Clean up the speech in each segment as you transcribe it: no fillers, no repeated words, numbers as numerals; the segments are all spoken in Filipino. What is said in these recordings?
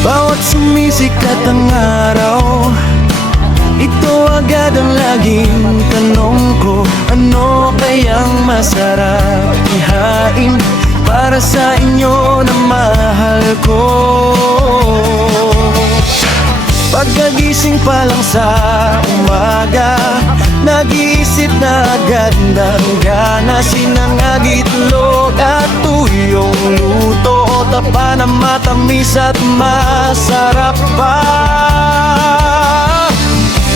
Bawat sumisikat ang araw, ito agad ang laging tanong ko. Ano kayang masarap ihain para sa inyo na mahal ko? Pagkagising pa lang sa umaga, nag-iisip na agad ng gana. Sinangag, itlog at tuyong luto, o tapa na matamis at masarap pa.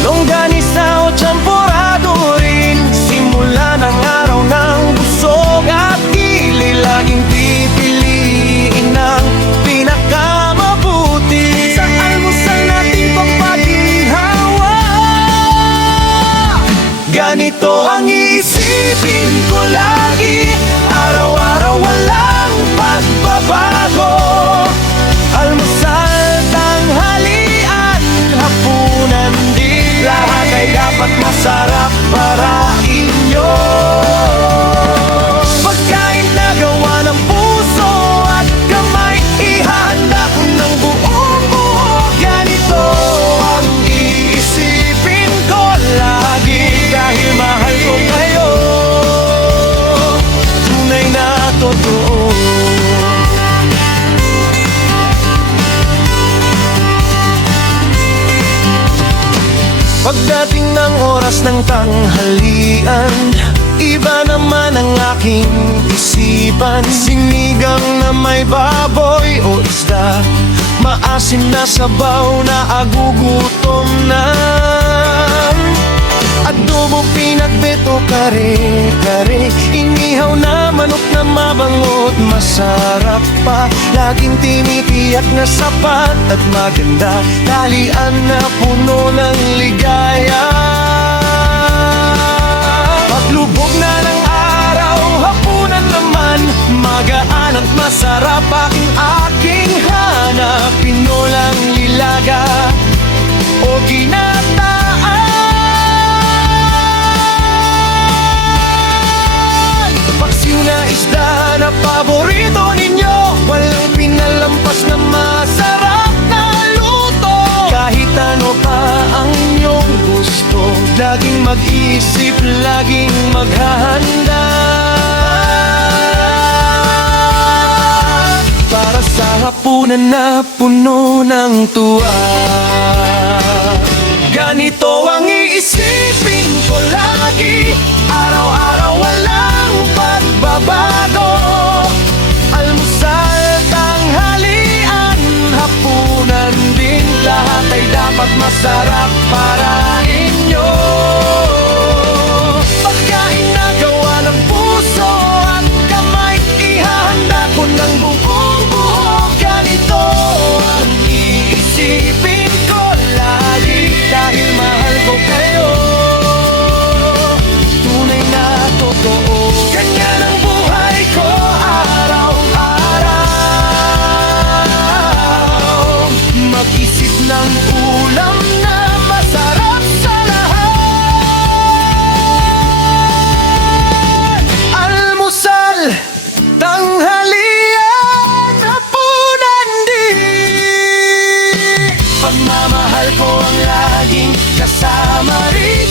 Longganisa o champurado rin, simula ng araw ng busog at gili, laging pipiliin ang pinakamabuti. Sa almusal natin pagpaginhawa, ganito ang iisipin ko lagi, araw-araw walang pagbabago. Almusal, tanghalian, hapunan din, lahat ay dapat masarap para inyo. Pagkain na gawa ng puso at kamay, ihanda ko ng buong buo. Ganito ang iisipin ko lagi, dahil mahal ko kayo, tunay na totoo. Pagdating ng oras ng tanghalian, iba naman ang aking isipan. Sinigang na may baboy o isda, maasim na sabaw na agugutom na. Adobo, pinakbet o kare-kare, inihaw na manok na mabangot, masarap pa. Laging tinitiyak na sapat at maganda, talian na puno ng ligaya. Paglubog na ng araw, hapunan naman, magaan at masarap aking hanap. Pinolang nilaga o ginataan, paksiw na isda na paborito ninyo, walang pinalampas na masarap na luto. Kahit ano pa ang inyong gusto, laging mag-isip, laging maghahanda para sa hapunan na puno ng tuwa. Ganito ang iisipin ko lagi, araw-araw walang pagbabago. Almusal, tanghalian, hapunan din, lahat ay dapat masarap para inyo. Pagkain na gawa ng puso at kamay, ihahanda ko ng buong buo. Ganito ang iisipin ko lagi, dahil mahal ko kayo, tunay na totoo. Ganyan ang buhay ko araw-araw, mag-isip ng ulam na masarap sa lahat. Almusal, tanghalian, hapunan din, pagmamahal ko ang laging kasama rin.